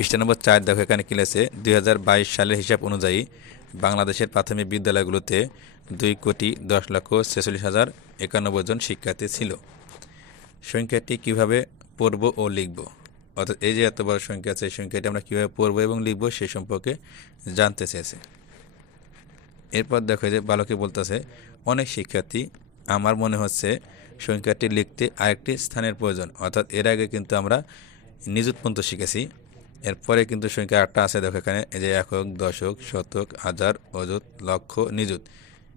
পৃষ্ঠা নম্বর চার দেখো, এখানে কি লেছে দুই সালের হিসাব অনুযায়ী বাংলাদেশের প্রাথমিক বিদ্যালয়গুলোতে দুই কোটি দশ লক্ষ ছেচল্লিশ হাজার একানব্বই জন শিক্ষার্থী ছিল। সংখ্যাটি কীভাবে পড়ব ও লিখব? অর্থাৎ এই যে এত বড় সংখ্যা আছে, এই সংখ্যাটি আমরা কীভাবে পড়ব এবং লিখব সে সম্পর্কে জানতে চেয়েছে। এরপর দেখো যে বালকে বলতেছে, অনেক শিক্ষার্থী, আমার মনে হচ্ছে সংখ্যাটি লিখতে আরেকটি স্থানের প্রয়োজন। অর্থাৎ এর আগে কিন্তু আমরা নিযুত পর্যন্ত শিখেছি। এরপরে কিন্তু সংখ্যা আটটা আছে, দেখো এখানে। এই যে একক, দশক, শতক, হাজার, অযুত, লক্ষ, নিযুত।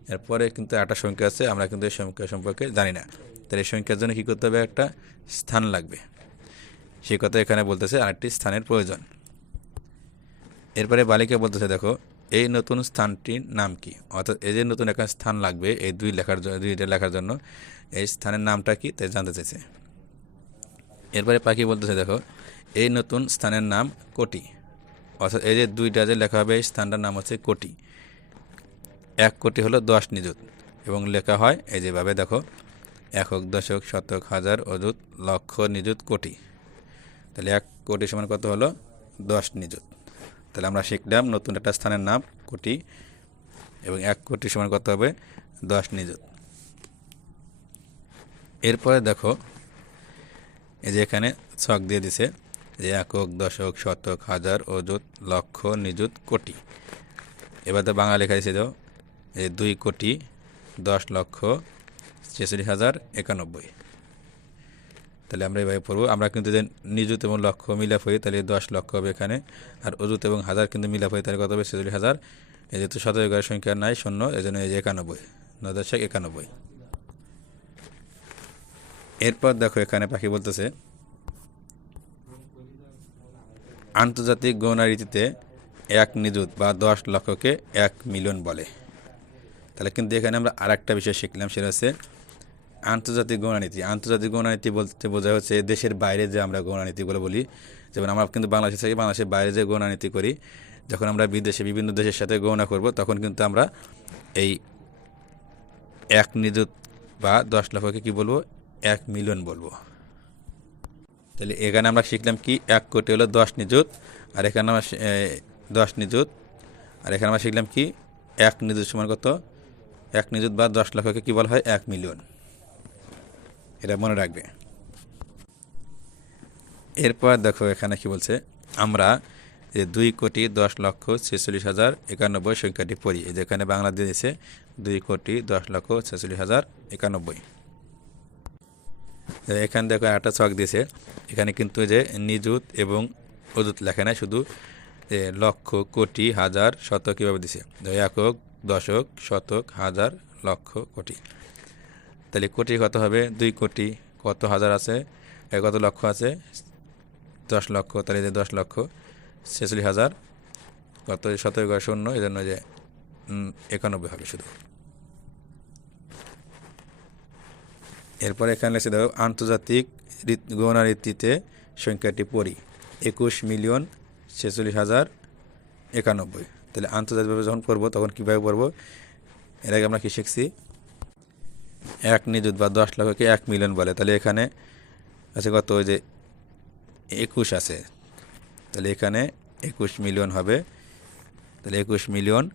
এরপরে কিন্তু আটটা সংখ্যা আছে, আমরা কিন্তু এই সংখ্যা সম্পর্কে জানি না। তাহলে এই সংখ্যার জন্য কী করতে হবে? একটা স্থান লাগবে। সেই কথা এখানে বলতেছে, আরেকটি স্থানের প্রয়োজন। এরপরে বালিকা বলতেছে, দেখো, এই নতুন স্থানটির নাম কি? অর্থাৎ এই যে নতুন একটা স্থান লাগবে, এই দুই লেখার জন্য দুইটা লেখার জন্য, এই স্থানের নামটা কি? তাই জানতে চাইছে। এরপরে পাখি বলতেছে, দেখো, এই নতুন স্থানের নাম কোটি। অর্থাৎ এই যে দুইটা যে লেখা হবে, এই স্থানটার নাম হচ্ছে কোটি। এক কোটি হলো দশ নিযুত। এবং লেখা হয় এই যেভাবে দেখো, একক, দশক, শতক, হাজার, অযুত, লক্ষ, নিযুত, কোটি। তাহলে এক কোটি সমান কত হলো? দশ নিযুত। তাহলে আমরা শিখলাম নতুন একটা স্থানের নাম কোটি, এবং এক কোটি সমান কত হবে? দশ নিযুত। এরপরে দেখো এই যে এখানে ছক দিয়ে দিছে, যে একক, দশক, শতক, হাজার, অযুত, লক্ষ, নিযুত, কোটি। এবার তো বাংলা লেখা দিয়েছে তো, এই দুই কোটি, দশ লক্ষ ছেষট্টি হাজার, একানব্বই। তাহলে আমরা এভাবে পড়ব। আমরা কিন্তু যে নিযুত এবং লক্ষ মিলাপ হই, তাহলে দশ লক্ষ হবে এখানে, আর অযুত এবং হাজার কিন্তু মিলাপ হই, তাহলে কত হবে? ছেচল্লিশ হাজার। এই যেহেতু শত এগারো সংখ্যা নাই, শূন্য, এই জন্য এই যে একানব্বই, নয় দশক একানব্বই। এরপর দেখো এখানে পাখি বলতেছে, আন্তর্জাতিক গণনা রীতিতে এক নিযুত বা দশ লক্ষকে এক মিলিয়ন বলে। তাহলে কিন্তু এখানে আমরা আরেকটা বিষয় শিখলাম, সেটা হচ্ছে আন্তর্জাতিক গণনীতি আন্তর্জাতিক গণনীতি বলতে বোঝা হচ্ছে দেশের বাইরে যে আমরা গণনীতিগুলো বলি। যেমন আমরা কিন্তু বাংলাদেশ থেকে বাংলাদেশের বাইরে যে গণনীতি করি, যখন আমরা বিদেশে বিভিন্ন দেশের সাথে গণনা করব, তখন কিন্তু আমরা এই এক নিযুত বা দশ লক্ষকে কি বলব? এক মিলিয়ন বলব। তাহলে এখানে আমরা শিখলাম কি, এক কোটি হলো দশ নিযুত, আর এখানে আমরা দশ নিযুত, আর এখানে আমরা শিখলাম কি, এক নিযুত সমান কত? এক নিযুত বা দশ লক্ষকে কী বলা হয়? এক মিলিয়ন। এটা মনে রাখবে। এরপর দেখো এখানে কি বলছে, আমরা যে দুই কোটি দশ লক্ষ ছেচল্লিশ হাজার একানব্বই সংখ্যাটি পড়ি। যেখানে বাংলা দিয়ে দিয়েছে, দুই কোটি দশ লক্ষ ছেচল্লিশ হাজার একানব্বই। এখানে দেখো একটা ছক দিয়েছে। এখানে কিন্তু যে নিযুত এবং অযুত লেখা নাই, শুধু লক্ষ, কোটি, হাজার, শতক কীভাবে দিছে? একক, দশক, শতক, হাজার, লক্ষ, কোটি। তাহলে কোটি কত হবে? দুই কোটি। কত হাজার আছে? কত লক্ষ আছে? দশ লক্ষ। তাহলে যে দশ লক্ষ, ছেচল্লিশ হাজার। কত শত এগারো শূন্য? এই জন্য যে একানব্বই হবে শুধু। এরপর এখানে লেখছে দেখো, আন্তর্জাতিক গণনা রীতিতে সংখ্যাটি পড়ি। একুশ মিলিয়ন ছেচল্লিশ হাজার একানব্বই। তাহলে আন্তর্জাতিকভাবে যখন পড়ব, তখন কীভাবে পড়ব? এর আগে আমরা কী শিখছি? এক নিযুত বা দশ লক্ষকে এক মিলিয়ন বলে। তাহলে এখানে আছে কত? ওই যে একুশ আছে। তাহলে এখানে একুশ মিলিয়ন হবে। তাহলে একুশ মিলিয়ন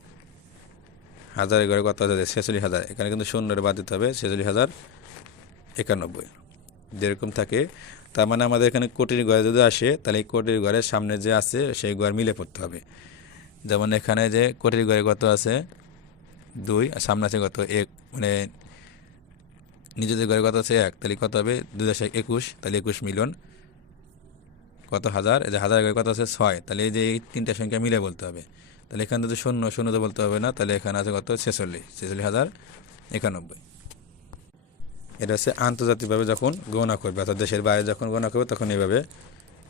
হাজার এগারো কত? হাজার ছেচল্লিশ হাজার। এখানে কিন্তু শূন্যের বাদ দিতে হবে। ছেচল্লিশ হাজার একানব্বই। যেরকম থাকে, তার মানে আমাদের এখানে কোটির ঘরে যদি আসে, তাহলে এই কোটির ঘরের সামনে যে আছে, সেই ঘর মিলে পড়তে হবে। যেমন এখানে যে কোটির ঘরে কত আছে? দুই, আর সামনে আছে কত? এক মানে নিজেদের ঘরে কত আছে? এক। তাহলে কত হবে? দুই দশক একুশ। তাহলে একুশ মিলিয়ন কত হাজার? এই যে হাজার ঘরে কত আছে? ছয়। তাহলে এই যে এই তিনটা সংখ্যা মিলে বলতে হবে। তাহলে এখানে যদি শূন্য শূন্য তো বলতে হবে না, তাহলে এখানে আছে কত? ছেচল্লিশ। ছেচল্লিশ হাজার একানব্বই। এটা হচ্ছে আন্তর্জাতিকভাবে যখন গণনা করবে, অর্থাৎ দেশের বাইরে যখন গণনা করবে, তখন এইভাবে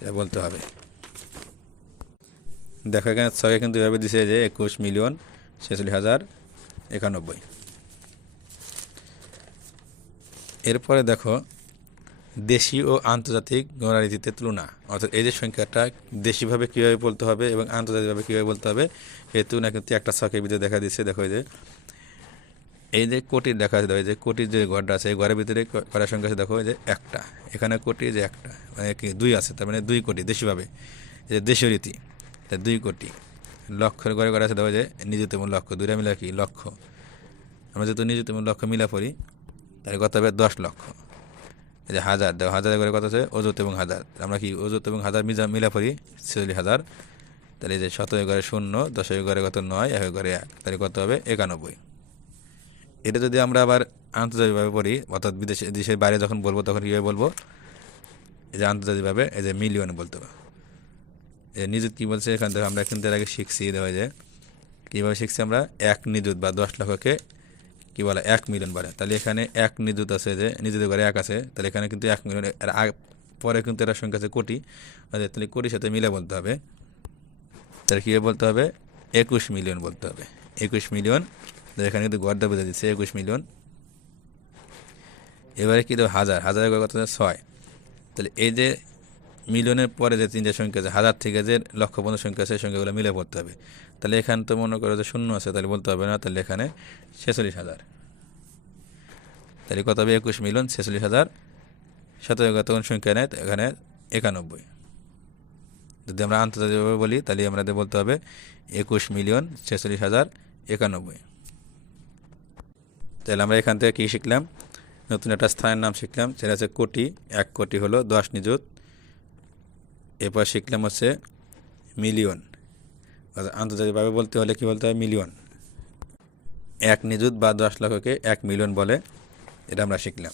এটা বলতে হবে। দেখো এখানে ছকে কিন্তু এভাবে দিছে যে একুশ মিলিয়ন ছেচল্লিশ হাজার একানব্বই। এরপরে দেখো, দেশি ও আন্তর্জাতিক গণনারীতিতে তুলনা, অর্থাৎ এই যে সংখ্যাটা দেশিভাবে কীভাবে বলতে হবে এবং আন্তর্জাতিকভাবে কীভাবে বলতে হবে এই তুলনা কিন্তু একটা ছকের ভিতরে দেখা দিচ্ছে। দেখো যে এই যে কোটির দেখা আছে দেখো, যে কোটির যে ঘরটা আছে এই ঘরের ভিতরে ঘরের সংখ্যা দেখো যে একটা। এখানে কোটি যে একটা। মানে দুই আছে তার মানে দুই কোটি দেশিভাবে। যে দেশীয় রীতি দুই কোটি। লক্ষের ঘরে ঘরে আছে যায় নিযুত এবং লক্ষ দুইটা মিলা কি লক্ষ। আমরা যেহেতু নিযুত এবং লক্ষ মিলা পড়ি তাহলে কত হবে? দশ লক্ষ। এই যে হাজার দেখো হাজারের ঘরে কত আছে? অজুত এবং হাজার। আমরা কি অজুত এবং হাজার মিজা মিলা পড়ি? ছেচল্লিশ হাজার। তাহলে এই যে শতকের ঘরে শূন্য দশের ঘরে কত নয় এক ঘরে এক। তাহলে কত হবে? একানব্বই। এটা যদি আমরা আবার আন্তর্জাতিকভাবে পড়ি, অর্থাৎ বিদেশে, দেশের বাইরে যখন বলব, তখন কীভাবে বলব? এই যে আন্তর্জাতিকভাবে, এই যে মিলিয়ন বলতে হবে। এই নিযুত কী বলছে? এখান থেকে আমরা কিন্তু এর আগে শিখছি দেওয়া যায় কীভাবে শিখছি আমরা? এক নিযুত বা দশ লক্ষকে কী বলে? এক মিলিয়ন বলে। তাহলে এখানে এক নিযুত আছে যে নিযুতের ঘরে এক আছে। তাহলে এখানে কিন্তু এক মিলিয়ন পরে কিন্তু এর সংখ্যা আছে কোটি। তাহলে কোটির সাথে মিলে বলতে হবে। তাহলে কীভাবে বলতে হবে? একুশ মিলিয়ন বলতে হবে। একুশ মিলিয়ন এখানে কিন্তু গড়টা বোঝা দিচ্ছে, একুশ মিলিয়ন। এবারে কী দেবো হাজার হাজারের কত? ছয়। তাহলে এই যে মিলিয়নের পরে যে তিনটে সংখ্যা আছে, হাজার থেকে যে লক্ষ পর্যন্ত সংখ্যা আছে, সেই সংখ্যাগুলো মিলে পড়তে হবে। তাহলে এখানে তো মনে করো যে শূন্য আছে, তাহলে বলতে হবে না, তাহলে এখানে ছেচল্লিশ হাজার। তাহলে কত হবে? একুশ মিলিয়ন, ছেচল্লিশ হাজার। শতক তখন সংখ্যা নেয় এখানে একানব্বই। যদি আমরা আন্তর্জাতিকভাবে বলি, তাহলে আমাদের বলতে হবে, একুশ মিলিয়ন, ছেচল্লিশ হাজার, একানব্বই। তাহলে আমরা এখান থেকে কী শিখলাম? নতুন একটা স্থানের নাম শিখলাম, সেটা হচ্ছে কোটি। এক কোটি হলো দশ নিযুত। এরপর শিখলাম হচ্ছে মিলিয়ন। আন্তর্জাতিকভাবে বলতে হলে কী বলতে হবে মিলিয়ন। এক নিযুত বা দশ লক্ষকে এক মিলিয়ন বলে, এটা আমরা শিখলাম।